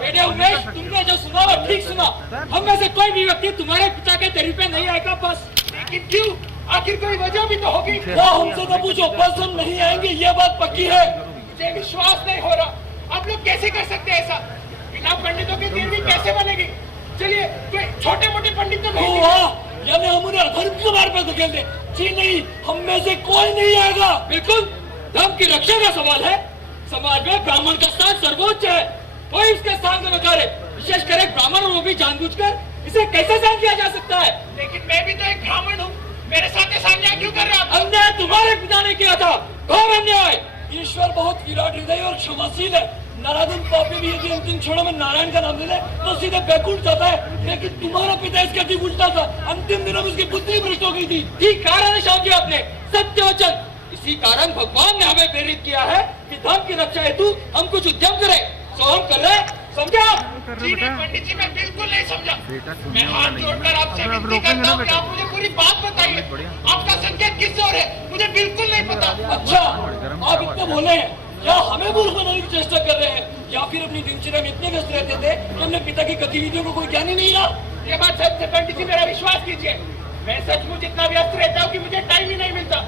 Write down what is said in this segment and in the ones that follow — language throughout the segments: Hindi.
बेटे उमेश, तुमने जो सुना वो ठीक सुना। हम में से कोई भी व्यक्ति तुम्हारे पिता के दर पे नहीं आएगा बस। लेकिन क्यों? आखिर कोई वजह भी तो होगी। वो हमसे तो पूछो, बस हम नहीं आएंगे, ये बात पक्की है। मुझे विश्वास नहीं हो रहा। आप लोग कैसे कर सकते हैं ऐसा? बिना पंडितों के देवी कैसे बनेगी? चलिए कोई छोटे मोटे पंडित तो नहीं यानी हम उन्हें अधर्म के मार्ग पर धकेल दे। जी नहीं, हम में से कोई नहीं आएगा। बिल्कुल, धर्म की रक्षा का सवाल है। समाज में ब्राह्मण का स्थान सर्वोच्च है, कोई इसके स्थान को नकारे, विशेष कर एक ब्राह्मण, वो भी जानबूझकर। इसे कैसे सहन किया जा सकता है? लेकिन मैं भी तो एक ब्राह्मण हूँ, मेरे साथ ऐसा अन्याय क्यों कर रहे हैं आप? अन्याय तुम्हारे पिता ने किया था, घोर अन्याय। ईश्वर बहुत विराट हृदय और क्षमाशील है। नारायण पापी भी यदि अंतिम क्षणों में नारायण का नाम ले ले तो सीधे बैकुंठ जाता है। लेकिन तुम्हारा पिता इसका ठीक उल्टा था, अंतिम दिनों में उसकी बुद्धि भ्रष्ट हो गई थी। ठीक कारण श्याम जी आपने सत्य वचन। इसी कारण भगवान ने हमें प्रेरित किया है कि धर्म की रक्षा हेतु हम कुछ उद्यम करें। सो हम कर रहे, समझा? जी नहीं पंडित जी, मैं बिल्कुल नहीं समझा। मैं हाथ जोड़कर आपसे विनती करता हूँ कि आप मुझे पूरी बात बताइए। आपका संकेत किस ओर है मुझे बिल्कुल नहीं पता। अच्छा, आप इतने बोले हैं, या हमें मूर्ख बनाने की चेष्टा कर रहे हैं, या फिर अपनी दिनचर्या में इतने व्यस्त रहते थे कि अपने पिता की गतिविधियों को कोई ज्ञान ही नहीं रहा। ये बात सच है पंडित जी, मेरा विश्वास कीजिए। मैं सचमुच इतना व्यस्त रहता हूँ कि मुझे टाइम ही नहीं मिलता।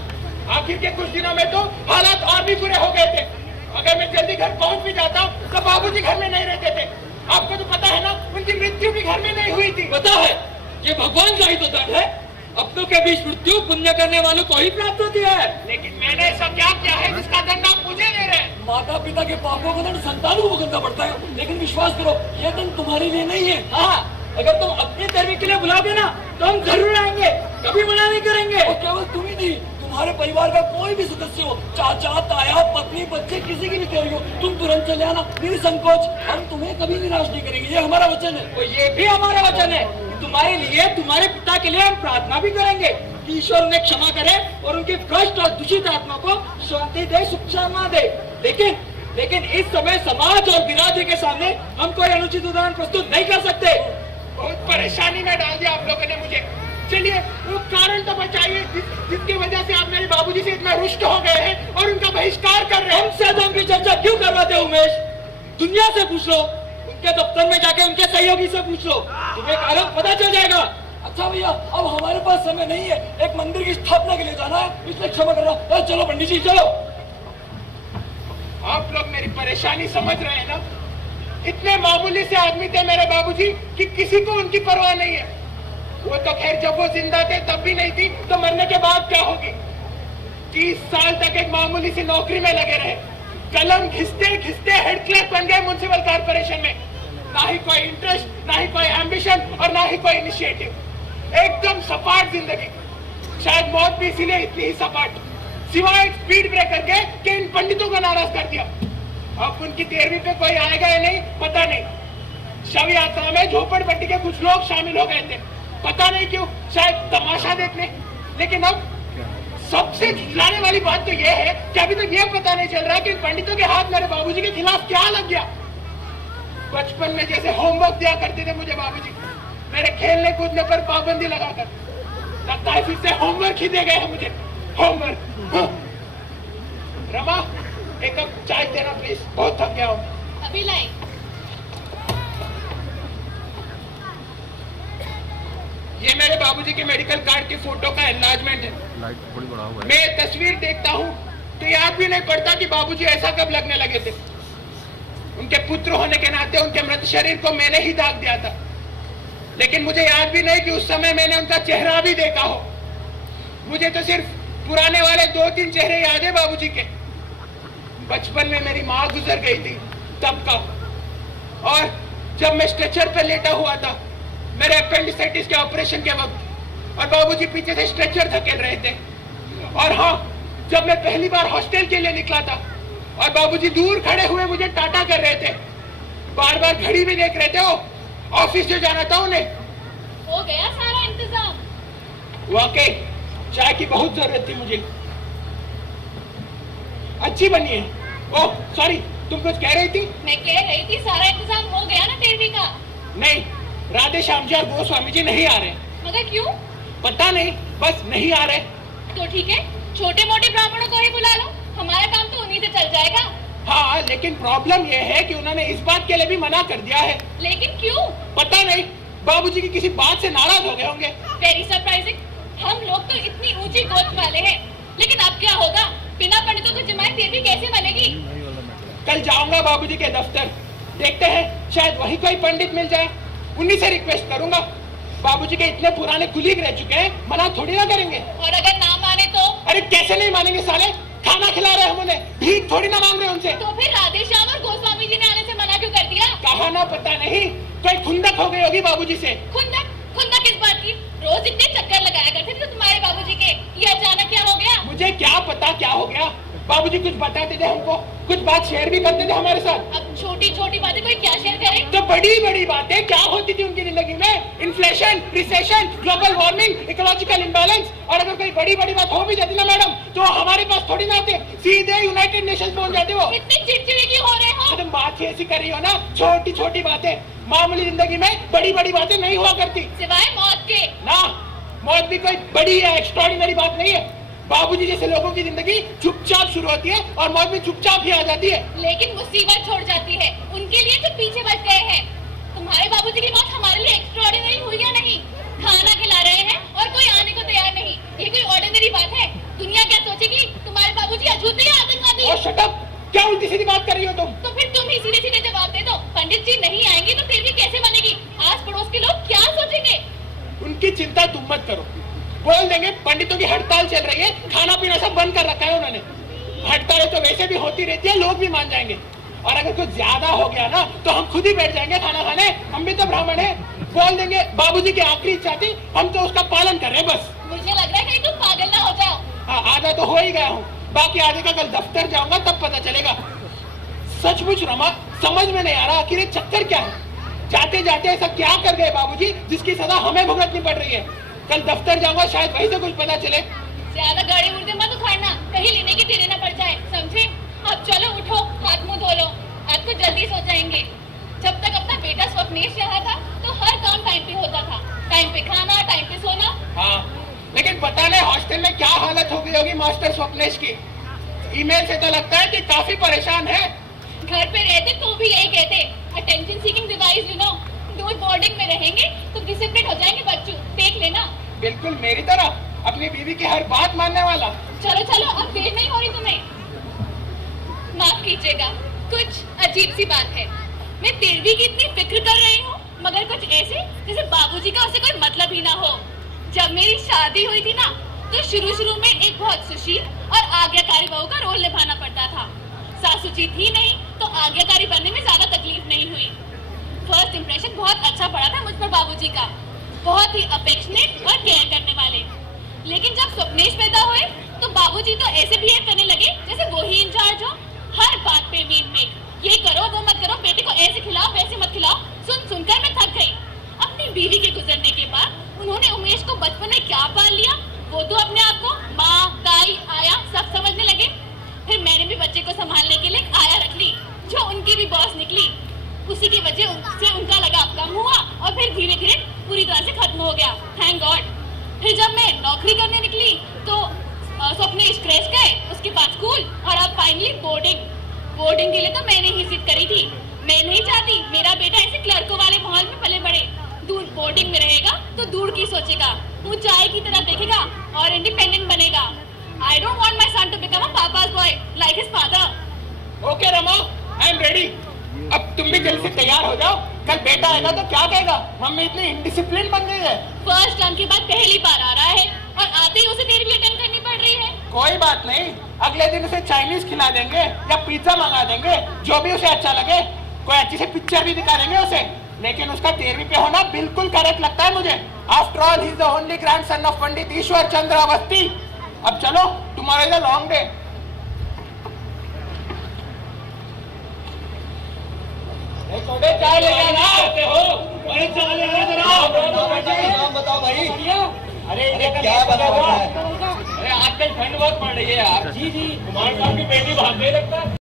आखिर के कुछ दिनों में तो हालात और भी बुरे हो गए थे। अगर मैं जल्दी घर पहुँच भी जाता हूँ तो बाबूजी घर में नहीं रहते थे। आपको तो पता है ना, उनकी मृत्यु भी घर में नहीं हुई थी। पता है, ये भगवान का ही तो दंड है। अपनों के बीच मृत्यु पुण्य करने वालों को ही प्राप्त होती है। लेकिन मैंने ऐसा क्या किया है जिसका दंड आप मुझे दे रहे हैं? माता पिता के पापों का दंड संतान को भुगतना पड़ता है। लेकिन विश्वास करो, ये दंड तुम्हारे लिए नहीं है। हाँ, अगर तुम अपनी तेरवी के लिए बुलाओगे ना तो हम जरूर आएंगे, कभी मना नहीं करेंगे। और केवल तुम ही नहीं, तुम्हारे परिवार का कोई भी सदस्य हो, चाचा ताया पत्नी बच्चे, किसी की भी तेरवी हो, तुम तुरंत चले आना, निसंकोच। हम तुम्हें कभी निराश नहीं करेंगे, ये हमारा वचन है। और ये भी हमारा वचन है, तुम्हारे लिए, तुम्हारे पिता के लिए हम प्रार्थना भी करेंगे कि ईश्वर उन्हें क्षमा करे और उनकी भ्रष्ट और दूषित आत्मा को शांति दे, सुख क्षमा दे। लेकिन इस समय समाज और बिरादरी के सामने हम कोई अनुचित उदाहरण प्रस्तुत नहीं कर सकते। बहुत परेशानी में डाल दिया आप लोगों ने मुझे। चलिए वो कारण तो बताइए जिसकी वजह से आप मेरे बाबूजी से इतना रुष्ट हो गए हैं और उनका बहिष्कार कर रहे हैं। हमसे धर्म की चर्चा क्यों करवाते हो उमेश? दुनिया से पूछ लो, उनके दफ्तर में जाके उनके सहयोगी से पूछ लो, तुम्हें कारण पता चल जाएगा। अच्छा भैया, अब हमारे पास समय नहीं है, एक मंदिर की स्थापना के लिए जाना है, इसलिए क्षमा करना। चलो पंडित जी चलो। आप लोग मेरी परेशानी समझ रहे हैं ना? इतने मामूली से आदमी थे मेरे बाबूजी कि किसी को उनकी परवाह नहीं है। वो तो खैर जब वो जिंदा थे तब भी नहीं थी, तो मरने के बाद क्या होगी? 30 साल तक एक मामूली सी नौकरी में लगे रहे, कलम घिसते घिसते हेड क्लर्क बन गए म्युनिसिपल कॉर्पोरेशन में। ना ही कोई इंटरेस्ट, ना ही कोई एम्बिशन और ना ही कोई इनिशिएटिव। एकदम सपाट जिंदगी। शायद मौत भी इसीलिए इतनी ही सपाट, सिवाय एक स्पीड ब्रेकर के कि इन पंडितों को नाराज कर दिया। अब उनकी तेरहवीं पे कोई आएगा या नहीं पता नहीं। शव यात्रा में झोपड़पट्टी के कुछ लोग शामिल हो गए थे, पता नहीं क्यों, शायद तमाशा देखने। लेकिन अब सबसे झुलाने वाली बात तो यह है कि अभी तक यह पता नहीं चल रहा कि इन पंडितों के हाथ मेरे बाबूजी के खिलाफ क्या लग गया। बचपन में जैसे होमवर्क दिया करते थे मुझे बाबूजी, मेरे खेलने कूदने पर पाबंदी लगाकर, लगता है फिर से होमवर्क ही दे गए हैं मुझे। होमवर्क। रमा, एक कप चाय देना प्लीज, बहुत थक गया हूँ। अभी लाई। ये मेरे बाबूजी के मेडिकल कार्ड की फोटो का एनलार्जमेंट है। लाइट थोड़ी बड़ा हुआ है। मैं ये तस्वीर देखता हूँ तो याद भी नहीं पड़ता कि बाबूजी ऐसा कब लगने लगे थे। उनके पुत्र होने के नाते उनके मृत शरीर को मैंने ही दाग दिया था, लेकिन मुझे याद भी नहीं कि उस समय मैंने उनका चेहरा भी देखा हो। मुझे तो सिर्फ पुराने वाले 2-3 चेहरे याद है बाबूजी के। बचपन में मेरी माँ गुजर गई थी तब का, और जब मैं स्ट्रेचर पर लेटा हुआ था मेरे अपेंडिसाइटिस के ऑपरेशन के वक्त, और बाबूजी पीछे से स्ट्रेचर धकेल रहे थे। और हाँ, जब मैं पहली बार हॉस्टल के लिए निकला था और बाबूजी दूर खड़े हुए मुझे टाटा कर रहे थे, बार बार घड़ी भी देख रहे थे, वो ऑफिस जो जाना था उन्हें। हो गया सारा इंतजाम? वाकई चाय की बहुत जरूरत थी मुझे, अच्छी बनी है। ओह सॉरी, तुम कुछ कह रही थी? मैं कह रही थी सारा इंतजाम हो गया ना तेरहवीं का? नहीं, राधे श्याम जी और गोस्वामी जी नहीं आ रहे। मगर क्यों? पता नहीं, बस नहीं आ रहे। तो ठीक है, छोटे मोटे ब्राह्मणों को ही बुला लो, हमारा काम तो उन्हीं से चल जाएगा। हाँ, लेकिन प्रॉब्लम ये है कि उन्होंने इस बात के लिए भी मना कर दिया है। लेकिन क्यों? पता नहीं, बाबूजी की किसी बात से नाराज हो गए होंगे। Very surprising. हम लोग तो इतनी ऊंची गोद वाले हैं, लेकिन अब क्या होगा? बिना पंडितों को जमात तेरवी कैसे बनेगी? कल जाऊंगा बाबूजी के दफ्तर, देखते हैं शायद वही कोई पंडित मिल जाए, उन्हीं से रिक्वेस्ट करूंगा। बाबूजी के इतने पुराने कुलीग रह चुके हैं, मना थोड़ी ना करेंगे। और अगर ना माने तो? अरे कैसे नहीं मानेंगे साले, खाना खिला रहे हम उन्हें, भीख थोड़ी ना मांग रहे उनसे। तो फिर राधेश्याम और गोस्वामी जी ने आने से मना क्यों कर दिया? कहा ना, पता नहीं, कोई खुंदक हो गई होगी बाबूजी से। खुंदक? खुंदक किस बात की? रोज इतने चक्कर लगाया करते थे तुम्हारे बाबूजी के, ये अचानक क्या हो गया? मुझे क्या पता क्या हो गया, बाबूजी कुछ बताते थे हमको, कुछ बात शेयर भी करते थे हमारे साथ। अब छोटी छोटी बातें कोई क्या शेयर करे? तो बड़ी बड़ी बातें क्या होती थी उनकी जिंदगी में? Inflation, recession, global warming, ecological imbalance. और अगर कोई बड़ी बड़ी बात हो भी जाती ना मैडम, तो हमारे पास थोड़ी ना आते, सीधे यूनाइटेड नेशंस पहुंच जाते वो। इतनी चिड़चिड़े क्यों हो रहे हो? तुम बात ही ऐसी कर रही हो ना, छोटी छोटी बातें, मामूली जिंदगी में बड़ी बड़ी बातें नहीं हुआ करती। सिवाय मौत के। ना, मौत भी कोई बड़ी या एक्स्ट्राऑर्डिनरी बात नहीं है। बाबूजी जैसे लोगों की जिंदगी चुपचाप शुरू होती है और मौत भी चुपचाप ही आ जाती है। लेकिन मुसीबत छोड़ जाती है उनके लिए जो पीछे बच गए हैं। तुम्हारे बाबूजी की मौत हमारे लिए एक्स्ट्राऑर्डिनरी हुई या नहीं? खाना खिला रहे हैं और कोई आने को तैयार नहीं, ये कोई ऑर्डिनरी बात है? दुनिया क्या सोचेगी? तुम्हारे बाबूजी अछूते या आतंकवादी? और शट अप, क्या उल्टी सीधी बात कर रही हो तुम? तो फिर तुम ही सीधे सीधे जवाब दे दो। पंडित जी नहीं आएंगे तो तेरवी कैसे बनेगी? आस पड़ोस के लोग क्या सोचेंगे? उनकी चिंता तुम मत करो, बोल देंगे पंडितों की हड़ताल चल रही है, खाना पीना सब बंद कर रखा है उन्होंने। हड़तालें तो वैसे भी होती रहती है, लोग भी मान जाएंगे। और अगर कुछ ज्यादा हो गया ना तो हम खुद ही बैठ जाएंगे खाना खाने, हम भी तो ब्राह्मण हैं। बोल देंगे बाबूजी की आखिरी इच्छा थी, हम तो उसका पालन कर रहे हैं बस। मुझे लग रहा है कहीं तुम पागल ना हो जाओ। हाँ, आधा तो हो ही गया हूँ, बाकी आधे का कल दफ्तर जाऊंगा तब पता चलेगा। सचमुच रमा, समझ में नहीं आ रहा आखिर ये चक्कर क्या है। जाते जाते ऐसा क्या कर गए बाबूजी जिसकी सजा हमें भुगतनी पड़ रही है। कल दफ्तर जाऊंगा, शायद वहीं से कुछ पता चले। ज्यादा गाड़ी उड़ते मत उखाड़ना, कहीं लेने की तेरे ना पड़ जाए, समझे? अब चलो उठो, हाथ मुंह धो लो, आज तो जल्दी सो जाएंगे। जब तक अपना बेटा स्वप्नेश यहाँ था तो हर काम टाइम पे होता था, टाइम पे खाना, टाइम पे सोना। हाँ, लेकिन पता नहीं हॉस्टल में क्या हालत हो गई होगी मास्टर स्वप्नेश की। ईमेल से तो लगता है कि काफी परेशान है। घर पे रहते तो भी यही कहते, attention seeking device you know. दूर बोर्डिंग में रहेंगे तो डिसिप्लिन हो जाएंगे बच्चों, देख लेना। बिल्कुल मेरी तरह, अपनी बीवी की हर बात मानने वाला। चलो चलो, अब देर नहीं हो रही तुम्हें। माफ कीजिएगा, कुछ अजीब सी बात है। मैं तेरवी की इतनी फिक्र कर रही हूँ, मगर कुछ ऐसे जैसे बाबूजी का उससे कोई मतलब ही ना हो। जब मेरी शादी हुई थी ना, तो शुरू में एक बहुत सुशील और आज्ञाकारी बहू का रोल निभाना पड़ता था। सासू जी थी नहीं तो आज्ञाकारी बनने में ज्यादा तकलीफ नहीं हुई। फर्स्ट इंप्रेशन बहुत अच्छा पड़ा था मुझ पर बाबूजी का, बहुत ही अफेक्शनेट और केयर करने वाले। लेकिन जब स्वप्नेश पैदा हुए तो बाबूजी तो ऐसे बिहेव करने लगे जैसे वो ही इंचार्ज हो। हर बात पे में ये करो वो मत करो, बेटे को ऐसे खिलाओ वैसे मत खिलाओ। सुनकर मैं थक गई। अपनी बीवी के गुजरने के बाद उन्होंने उमेश को बचपन में क्या पाल लिया, वो तो अपने आप को माँ, दाई, आया सब समझने लगे। फिर मैंने भी बच्चे को संभालने के लिए एक आया रख ली, जो उनकी भी बॉस निकली। उसी की वजह से उनका लगाव कम हुआ और फिर धीरे धीरे पूरी तरह से खत्म हो गया, थैंक गॉड। फिर जब मैं नौकरी करने निकली तो स्वप्नेश क्रैश गए, उसके बाद स्कूल और अब फाइनली बोर्डिंग। बोर्डिंग के लिए तो मैंने ही जिद करी थी। मैं नहीं चाहती मेरा बेटा ऐसे क्लर्कों वाले माहौल में पले बड़े। दूर बोर्डिंग में रहेगा तो दूर की सोचेगा, ऊंचाई की तरह देखेगा और इंडिपेंडेंट बनेगा। I don't want my son to become a papa's boy like his father. Okay Rama, I am ready. अब तुम भी जल्दी से तैयार हो जाओ, कल बेटा आएगा तो क्या कहेगा, मम्मी इतनी इंडिसिप्लिन बन गई है। फर्स्ट टर्म के बाद पहली बार आ रहा है और आते ही उसे तेरवी अटेंड करनी पड़ रही है। कोई बात नहीं, अगले दिन उसे चाइनीज खिला देंगे या पिज्जा मंगा देंगे, जो भी उसे अच्छा लगे। कोई अच्छी सी पिक्चर भी दिखा देंगे उसे। लेकिन उसका तेरवी पे होना बिल्कुल करेक्ट लगता है मुझे। After all he is the only grandson of Pandit Ishwar Chandra Awasthi. अब चलो, तुम्हारा इज अ लॉन्ग डे। चाय लेके आना हो, चाय लेके जरा बताओ भाई। अरे क्या बना हुआ है? अरे आजकल ठंड बहुत पड़ रही है यार। जी जी, कुमार साहब की बेटी भागने लगता है।